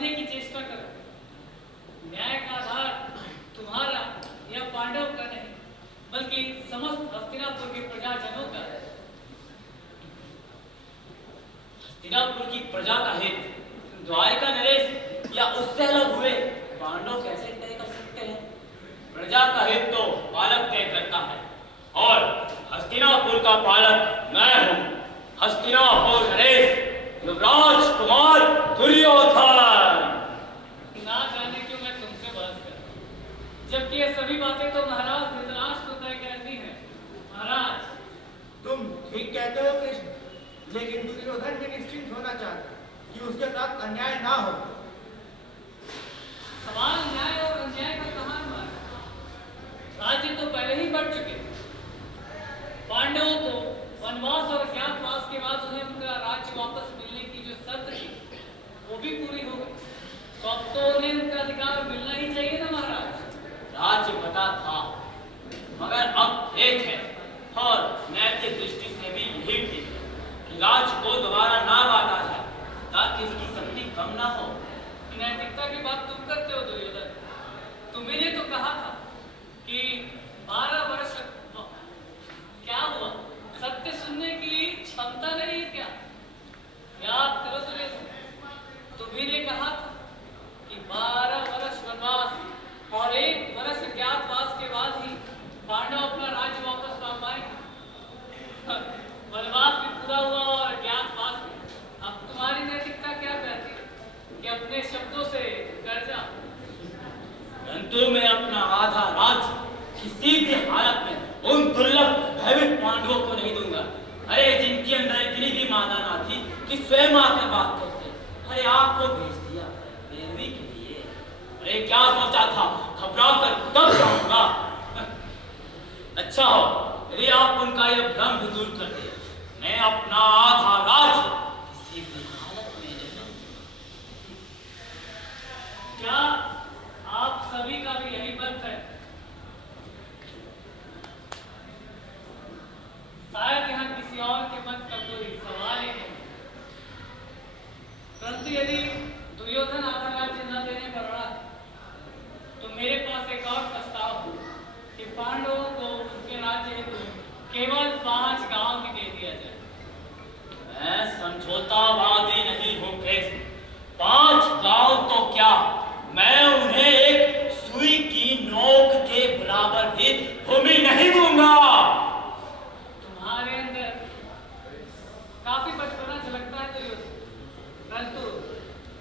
समझने की चेष्टा करो। न्याय का आधार तुम्हारा या पांडव का नहीं, बल्कि समस्त हस्तिनापुर के प्रजाजनों का है। हस्तिनापुर की प्रजा का हित द्वारिका नरेश या उससे अलग हुए पांडव कैसे तय कर सकते हैं? प्रजा का हित तो पालक तय करता है और हस्तिनापुर का पालक मैं हूँ। हस्तिनापुर नरेश युवराज कुमार दुर्योधन। ना जाने क्यों मैं तुमसे बहस कर, जबकि ये सभी बातें तो महाराज धृतराष्ट्र को तय करती हैं। महाराज, तुम ठीक कहते हो कृष्ण, लेकिन दुर्योधन भी निश्चिंत होना चाहता कि उसके साथ अन्याय ना हो। सवाल न्याय और अन्याय का कहाँ है? राज्य तो पहले ही बढ़ चुके। पांडवों को वनवास और अज्ञातवास के बाद उन्हें उनका राज्य वापस मिलने की जो शर्त थी, वो भी पूरी हो गई। तो अब तो उन्हें उनका अधिकार मिलना ही चाहिए ना महाराज। राज्य पता था, मगर अब एक है और नैतिक दृष्टि से भी यही ठीक है कि राज्य को दोबारा ना बांटा जाए ताकि इसकी शक्ति कम ना हो। नैतिकता की बात तुम करते हो दुर्योधन। तुमने तो कहा था कि 12 वर्ष क्या हुआ, सत्य सुनने की क्षमता नहीं है क्या? याद करो दुर्योधन, तुम्हें कहा था कि 12 वर्ष वनवास और 1 वर्ष अज्ञातवास के बाद ही पांडव अपना राज्य वापस पा पाएंगे। वनवास भी पूरा हुआ और अज्ञातवास भी। अब तुम्हारी नैतिकता क्या कहती है कि अपने शब्दों से कर जा? परंतु मैं अपना आधा राज्य किसी भी हालत में उन दुर्लभ भयभीत पांडवों को नहीं दूंगा। अरे जिनके अंदर इतनी भी माना ना थी कि स्वयं आकर बात करते। अरे आपको भेज दिया बेरवी के लिए। अरे क्या सोचा था, घबरा कर तब जाऊंगा। अच्छा हो यदि आप उनका यह भ्रम भी दूर कर दे, मैं अपना आधा राज्य किसी भी हालत में ले लूंगा। क्या आप सभी का भी यही मत है? शायद यहाँ किसी और के मत का कोई सवाल ही नहीं। परंतु यदि दुर्योधन आधा राज्य न देने पर अड़ा है, तो मेरे पास एक और प्रस्ताव है कि पांडवों को उनके राज्य हेतु केवल 5 गांव ही दे दिया जाए। मैं समझौतावादी नहीं हूँ कृष्ण। 5 गांव तो क्या, मैं उन्हें एक सुई की नोक के बराबर भी भूमि नहीं दूंगा। तुम्हारे अंदर काफी बचपना झलकता है दुर्योधन, परंतु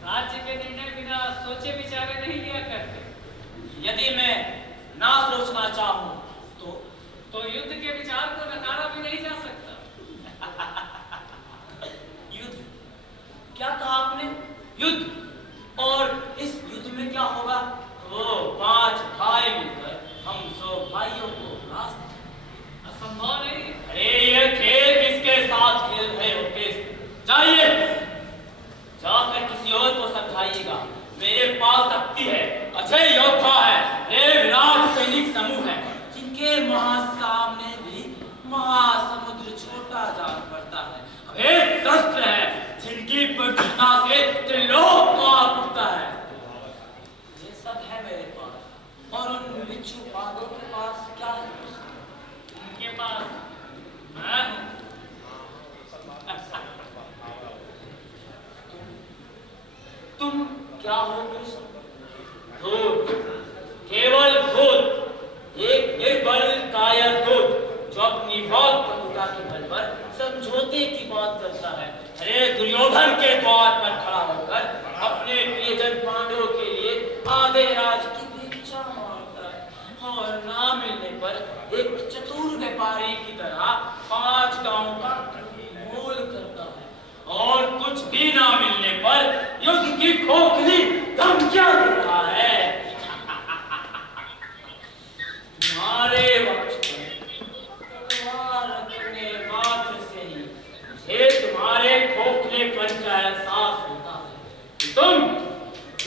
राज्य के निर्णय बिना सोचे विचारे नहीं लिया करते। यदि मैं ना सोचना चाहूं तो युद्ध के विचार को नकारा भी नहीं जा सकता। युद्ध? क्या कहा आपने? युद्ध? और इस युद्ध में क्या होगा? वो 5 भाई मिलकर हम 100 भाइयों को नाश असंभव नहीं। अरे ये खेल किसके साथ खेल रहे हो कृष्ण? जाइए जाकर किसी और को समझाइएगा। मेरे पास शक्ति है, अजय योद्धा है, ये विराट सैनिक समूह है जिनके महासामने भी महासमुद्र छोटा जान पड़ता है। अभेद शस्त्र है जिनकी प्रचुरता से त्रिलोक कांप उठता है। ये सब है मेरे पास, और उन बिच्छू पादों के पास क्या है? उनके पास मैं हूं। तुम क्या हो कृष्ण? धूर्त, केवल धूर्त, एक निर्बल कायर धूर्त जो अपनी बहुत प्रभुता के बल पर समझौते की बात करता है। अरे दुर्योधन के द्वार पर खड़ा होकर अपने प्रियजन पांडवों के लिए आधे राज की भिक्षा मांगता है और ना मिलने पर एक चतुर व्यापारी की तरह 5 गांवों का मोल करता है और कुछ भी ना मिलने पर युद्ध की खोखली धमकियां दे रहा है। तुम्हारे वक्त तलवार रखने मात्र से ही मुझे तुम्हारे खोखलेपन का एहसास होता है। तुम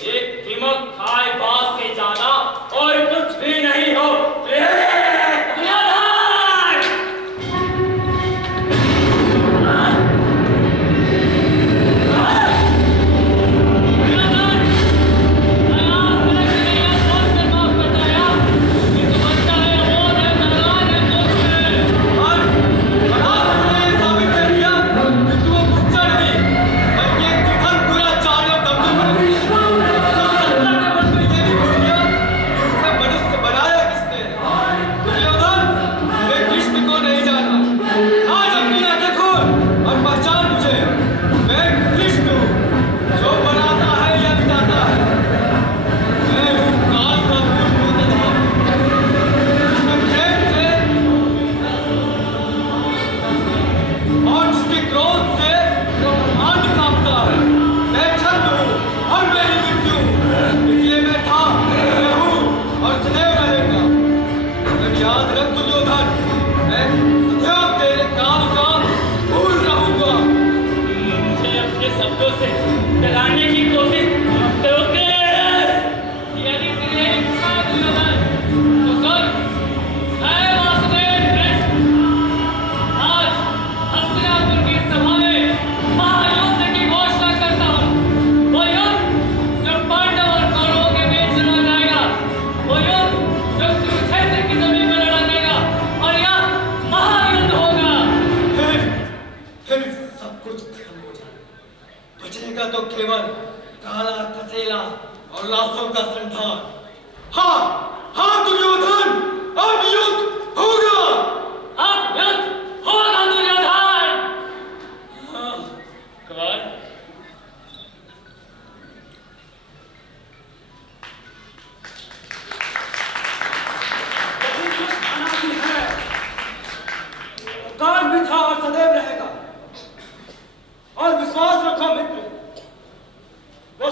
एक दिमक खाए बास से ज्यादा और कुछ भी नहीं हो। केवल काला कसेला और लाशों का संधान। हाँ हाँ दुर्योधन, अब युद्ध होगा। अब युद्ध होगा दुर्योधन। हाँ, कौन? कान भी था और सदैव रहेगा। और विश्वास रखो मित्र, वो